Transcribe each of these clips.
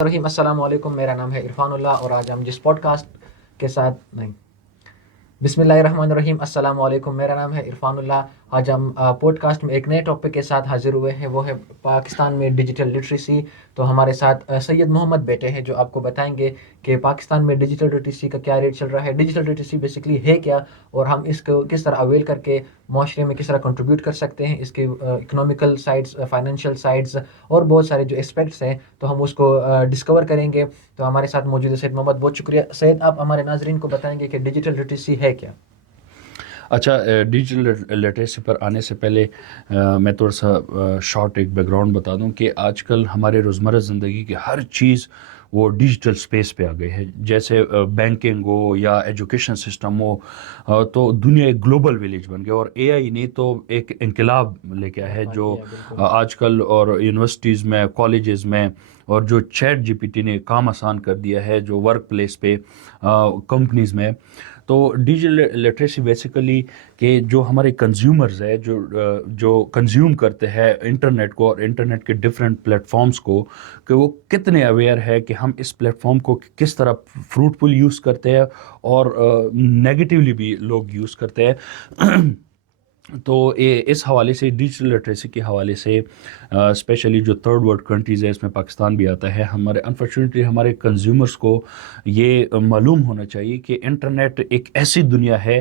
رحیم السلام علیکم، میرا نام ہے عرفان اللہ اور آج ہم جس پوڈ کاسٹ کے ساتھ نہیں بسم اللہ الرحمن الرحیم السلام علیکم، میرا نام ہے عرفان اللہ۔ آج ہم پوڈ کاسٹ میں ایک نئے ٹاپک کے ساتھ حاضر ہوئے ہیں، وہ ہے پاکستان میں ڈیجیٹل لٹریسی۔ تو ہمارے ساتھ سید محمد بیٹے ہیں جو آپ کو بتائیں گے کہ پاکستان میں ڈیجیٹل لٹریسی کا کیا ریٹ چل رہا ہے، ڈیجیٹل لٹریسی بیسکلی ہے کیا، اور ہم اس کو کس طرح اویل کر کے معاشرے میں کس طرح کنٹریبیوٹ کر سکتے ہیں، اس کے اکنامیکل سائڈس، فائنینشیل سائڈس اور بہت سارے جو اسپیکٹس ہیں، تو ہم اس کو ڈسکور کریں گے۔ تو ہمارے ساتھ موجود ہے سید محمد، بہت شکریہ سید۔ آپ ہمارے ناظرین کو بتائیں گے کہ ڈیجیٹل لٹریسی ہے کیا؟ اچھا، ڈیجیٹل لٹریسی پر آنے سے پہلے میں تھوڑا سا شارٹ ایک بیک گراؤنڈ بتا دوں کہ آج کل ہمارے روزمرہ زندگی کی ہر چیز وہ ڈیجیٹل سپیس پہ آ گئی ہے۔ جیسے بینکنگ ہو یا ایجوکیشن سسٹم ہو، تو دنیا ایک گلوبل ویلیج بن گیا، اور اے آئی نے تو ایک انقلاب لے کے آیا ہے جو آج کل اور یونیورسٹیز میں، کالجز میں، اور جو چیٹ جی پی ٹی نے کام آسان کر دیا ہے جو ورک پلیس پہ، کمپنیز میں۔ تو ڈیجیٹل لٹریسی بیسیکلی کہ جو ہمارے کنزیومرز ہے، جو کنزیوم کرتے ہیں انٹرنیٹ کو اور انٹرنیٹ کے ڈفرینٹ پلیٹفارمز کو، کہ وہ کتنے اویئر ہے کہ ہم اس پلیٹفارم کو کس طرح فروٹفل یوز کرتے ہیں اور نیگیٹیولی بھی لوگ یوز کرتے ہیں۔ تو اس حوالے سے ڈیجیٹل لٹریسی کے حوالے سے اسپیشلی جو تھرڈ ورلڈ کنٹریز ہے، اس میں پاکستان بھی آتا ہے، انفارچونیٹلی ہمارے کنزیومرز کو یہ معلوم ہونا چاہیے کہ انٹرنیٹ ایک ایسی دنیا ہے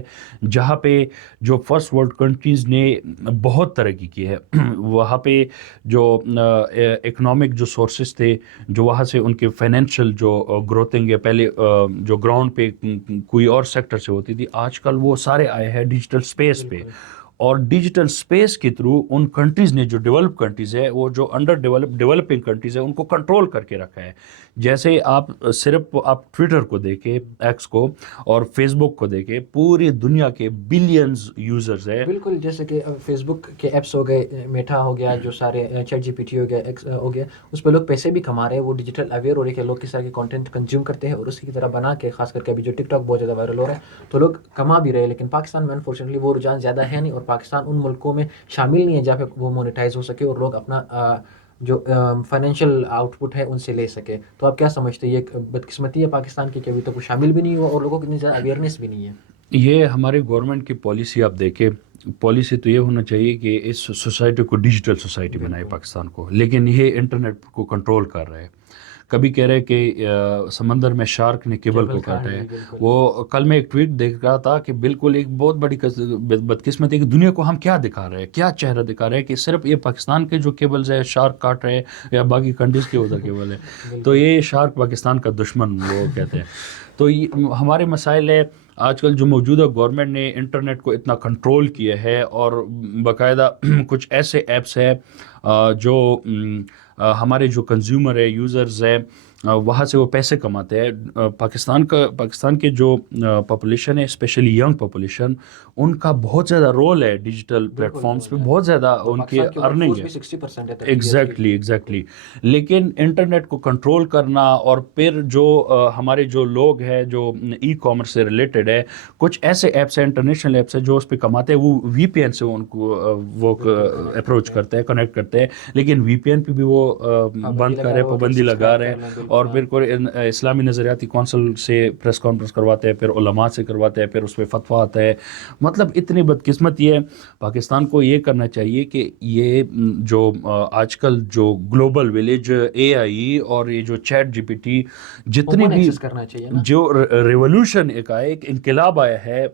جہاں پہ جو فرسٹ ورلڈ کنٹریز نے بہت ترقی کی ہے، وہاں پہ جو اکنامک جو سورسز تھے، جو وہاں سے ان کے فائنینشیل جو گروتھنگ ہے، پہلے جو گراؤنڈ پہ کوئی اور سیکٹر سے ہوتی تھی، آج کل وہ سارے آئے ہیں ڈیجیٹل سپیس پہ۔ اور ڈیجیٹل سپیس کے تھرو ان کنٹریز نے، جو ڈیولپ کنٹریز ہے، وہ جو انڈر ڈیولپنگ کنٹریز ہے، ان کو کنٹرول کر کے رکھا ہے۔ جیسے آپ صرف ٹویٹر کو دیکھیں، ایکس کو، اور فیس بک کو دیکھیں، پوری دنیا کے بلینز یوزرز ہے۔ بالکل، جیسے کہ فیس بک کے ایپس ہو گئے، میٹا ہو گیا، جو سارے چیٹ جی پی ٹی ہو گیا، ایکس ہو گیا، اس پہ لوگ پیسے بھی کما رہے ہیں۔ وہ ڈیجیٹل اویئر ہو رہے ہیں کہ لوگ کس طرح کے کانٹینٹ کنزیوم کرتے ہیں اور اسی کی طرح بنا کے، خاص کر کے ابھی جو ٹک ٹاک بہت زیادہ وائرل ہو رہا ہے، تو لوگ کما بھی رہے ہیں۔ لیکن پاکستان میں انفارچونیٹلی وہ رجحان زیادہ ہے نہیں، اور پاکستان ان ملکوں میں شامل نہیں ہے جہاں پہ وہ مونیٹائز ہو سکے اور لوگ اپنا جو فائنینشیل آؤٹ پٹ ہے ان سے لے سکے۔ تو آپ کیا سمجھتے ہیں، یہ ایک بدقسمتی ہے پاکستان کی کہ ابھی تک وہ شامل بھی نہیں ہوا اور لوگوں کی اتنی زیادہ اویئرنیس بھی نہیں ہے؟ یہ ہمارے گورنمنٹ کی پالیسی آپ دیکھیں، پالیسی تو یہ ہونا چاہیے کہ اس سوسائٹی کو ڈیجیٹل سوسائٹی بنائے پاکستان کو، لیکن یہ انٹرنیٹ کو کنٹرول کر رہے ہیں۔ کبھی کہہ رہے کہ سمندر میں شارک نے کیبل کو کاٹا ہے۔ وہ کل میں ایک ٹویٹ دیکھ رہا تھا کہ بالکل ایک بہت بڑی بدقسمتی ہے کہ دنیا کو ہم کیا دکھا رہے ہیں، کیا چہرہ دکھا رہے ہیں، کہ صرف یہ پاکستان کے جو کیبلز ہے شارک کاٹ رہے ہیں یا باقی کنٹریز کے ادھر کیبل ہے، تو یہ شارک پاکستان کا دشمن وہ کہتے ہیں۔ تو ہمارے مسائل ہے آج کل جو موجودہ گورنمنٹ نے انٹرنیٹ کو اتنا کنٹرول کیا ہے، اور باقاعدہ کچھ ایسے ایپس ہے جو ہمارے جو کنزیومر ہے، یوزرز ہے، وہاں سے وہ پیسے کماتے ہیں۔ پاکستان کے جو پاپولیشن ہے، اسپیشلی ینگ پاپولیشن، ان کا بہت زیادہ رول ہے ڈیجیٹل پلیٹ فارمز پہ، بہت زیادہ ان کی ارننگ ہے۔ ایگزیکٹلی لیکن انٹرنیٹ کو کنٹرول کرنا، اور پھر جو ہمارے جو لوگ ہیں جو ای کامرس سے ریلیٹڈ ہے، کچھ ایسے ایپس ہیں، انٹرنیشنل ایپس ہیں جو اس پہ کماتے ہیں، وہ وی پی این سے ان کو وہ اپروچ کرتے ہیں، کنیکٹ کرتے ہیں، لیکن وی پی این پہ بھی وہ بند کر رہے ہیں، پابندی لگا رہے ہیں، اور پھر کوئی اسلامی نظریاتی کونسل سے پریس کانفرنس کرواتے ہیں، پھر علماء سے کرواتے ہیں، پھر اس پہ فتویٰ آتا ہے۔ مطلب اتنی بدقسمت یہ ہے۔ پاکستان کو یہ کرنا چاہیے کہ یہ جو آج کل جو گلوبل ویلیج اے آئی اور یہ جو چیٹ جی پی ٹی، جتنی بھی جو ریولوشن ایک انقلاب آیا ہے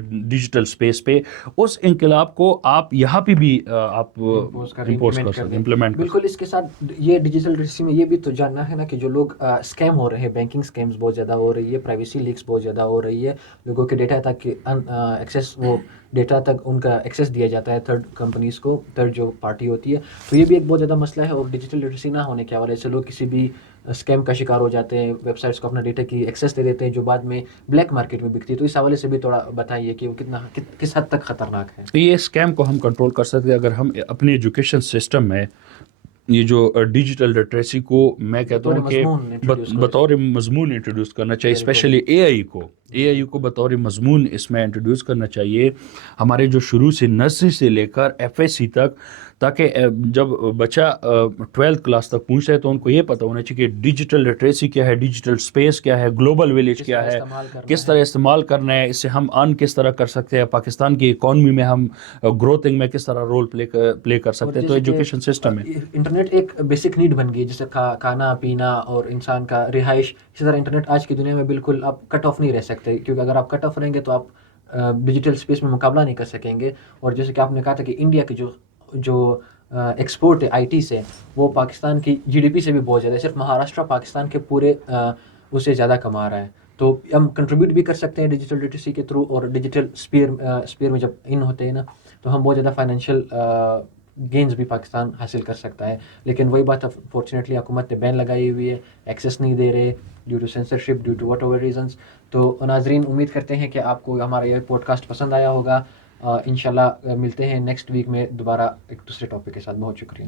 ڈیجیٹل سپیس پہ، اس انقلاب کو آپ یہاں پہ بھی آپ امپوز کر سکتے، امپلیمنٹ۔ بالکل، اس کے ساتھ یہ ڈیجیٹل لٹریسی میں یہ بھی تو جاننا ہے نا کہ جو لوگ اسکیم ہو رہے ہیں، بینکنگ اسکیمز بہت زیادہ ہو رہی ہے، پرائیویسی لیکس بہت زیادہ ہو رہی ہے، لوگوں کے ڈیٹا تک ایکسیس، وہ ڈیٹا تک ان کا ایکسیس دیا جاتا ہے تھرڈ کمپنیز کو، تھرڈ جو پارٹی ہوتی ہے۔ تو یہ بھی ایک بہت زیادہ مسئلہ ہے، اور ڈیجیٹل لٹریسی نہ ہونے کے حوالے سے لوگ کسی بھی اسکیم کا شکار ہو جاتے ہیں، ویب سائٹس کو اپنا ڈیٹا کی ایکسیس دے دیتے ہیں جو بعد میں بلیک مارکیٹ میں بکتی ہے۔ تو اس حوالے سے بھی تھوڑا بتائیے کہ وہ کس حد تک خطرناک ہے؟ یہ اسکیم کو ہم کنٹرول کر سکتے ہیں اگر ہم اپنے ایجوکیشن سسٹم میں یہ جو ڈیجیٹل لٹریسی کو، میں کہتا ہوں کہ بطور مضمون انٹروڈیوس کرنا چاہیے، اسپیشلی اے آئی کو بطور مضمون اس میں انٹروڈیوس کرنا چاہیے۔ ہمارے جو شروع سے نرسری سے لے کر ایف ایس سی تک تاکہ جب بچہ 12th کلاس تک پہنچتا ہے تو ان کو یہ پتہ ہونا چاہیے کہ ڈیجیٹل لٹریسی کیا ہے, ڈیجیٹل اسپیس کیا ہے, گلوبل ویلیج کیا ہے, کس طرح استعمال کرنا ہے, اس سے ہم ارن کس طرح کر سکتے ہیں, پاکستان کی اکانومی میں ہم گروتھنگ میں کس طرح رول پلے کر سکتے ہیں. تو ایجوکیشن سسٹم ہے. انٹرنیٹ ایک بیسک نیڈ بن گئی, جیسے کھانا پینا اور انسان کا رہائش. اسی طرح انٹرنیٹ آج کی دنیا میں بالکل آپ کٹ آف نہیں رہ سکتے, کیونکہ اگر آپ کٹ آف رہیں گے تو آپ ڈیجیٹل اسپیس میں مقابلہ نہیں کر سکیں گے. اور جیسے کہ آپ نے کہا تھا کہ انڈیا کی جو ایکسپورٹ ہے آئی ٹی سے, وہ پاکستان کی جی ڈی پی سے بھی بہت زیادہ ہے. صرف مہاراشٹرا پاکستان کے پورے اس سے زیادہ کما رہا ہے. تو ہم کنٹریبیوٹ بھی کر سکتے ہیں ڈیجیٹل لٹریسی کے تھرو, اور ڈیجیٹل اسپیئر میں جب ان ہوتے ہیں نا تو ہم بہت زیادہ فائنینشیل گینز بھی پاکستان حاصل کر سکتا ہے. لیکن وہی بات فارچونیٹلی حکومت نے بین لگائی ہوئی ہے, ایکسیس نہیں دے رہے due to censorship, due to whatever reasons. تو ناظرین, امید کرتے ہیں کہ آپ کو ہمارا یہ پوڈ کاسٹ پسند آیا ہوگا. انشاءاللہ ملتے ہیں نیکسٹ ویک میں دوبارہ ایک دوسرے ٹاپک کے ساتھ. بہت شکریہ.